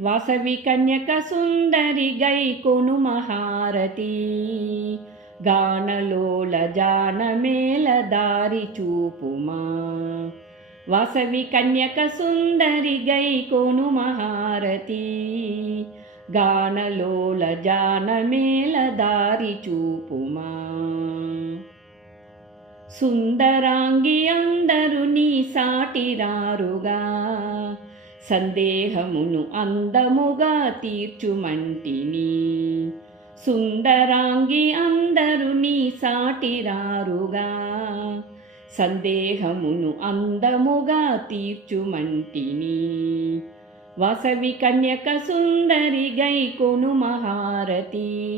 వాసవి కన్యక సుందరి గైకొను మహారతి గానలోల జానమేల దారి చూపుమా. వాసవి కన్యక సుందరి గైకొను మహారతి గానలోల జానమేల దారి చూపుమా. సుందరాంగి అందరు నీ సాటిరారుగా సందేహమును అందముగా తీర్చుమంటిని. సుందరాంగి అందరు నీ సాటిరారుగా సందేహమును అందముగా తీర్చుమంటిని. వాసవి కన్యక సుందరి గైకొను మహారతి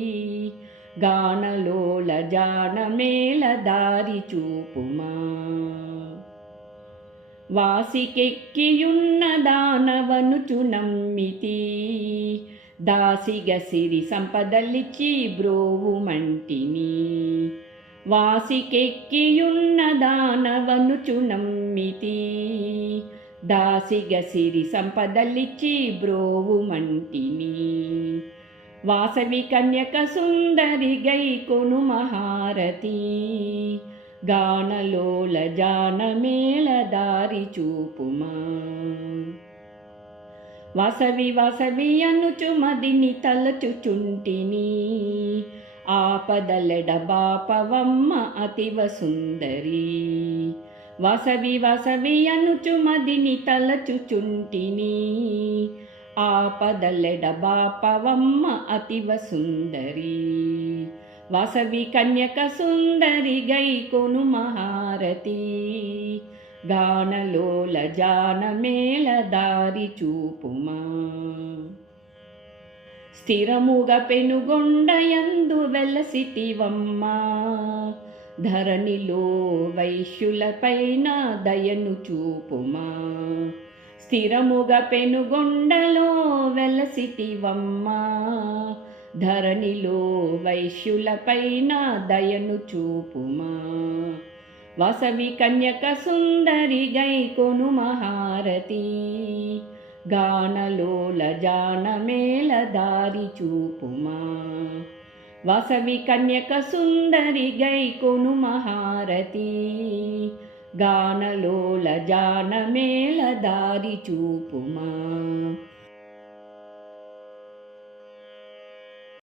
గానలోల జానమేల దారి చూపుమా. వాసికెక్కియున్న దానవనుచు నమ్మితి దాసిగ సిరి సంపదలిచ్చి బ్రోవుమంటిని. వాసికెక్కియున్న దానవనుచు నమ్మితి దాసిగ సిరి సంపదలిచ్చి బ్రోవుమంటిని. వాసవి కన్యక సుందరి గైకొను మహారతి గానలోల జానమేల దారి చూపుమా. వాసవి వాసవి అనుచు మదిని తలచుచుంటిని ఆపదలెడ బాపవమ్మ అతివ సుందరి. వాసవి వాసవి అనుచు మదిని తలచుచుంటిని ఆపదలెడ బాపవమ్మ అతివ సుందరి. వాసవి కన్యక సుందరి గైకొను మహారతి గానలోల జానమేల దారి చూపుమా. స్థిరముగా పెనుగొండయందు వెలసితివమ్మ ధరణిలో వైశ్యులపైన దయను చూపుమా. స్థిరముగా పెనుగొండలో వెలసితివమ్మ ధరణిలో వైశ్యులపైన దయను చూపుమా. వాసవి కన్యక సుందరి గైకొను మహారతి గానలోల జానమేల దారి చూపుమా. వాసవి కన్యక సుందరి గైకొను మహారతి గానలోల జానమేల దారి చూపుమా.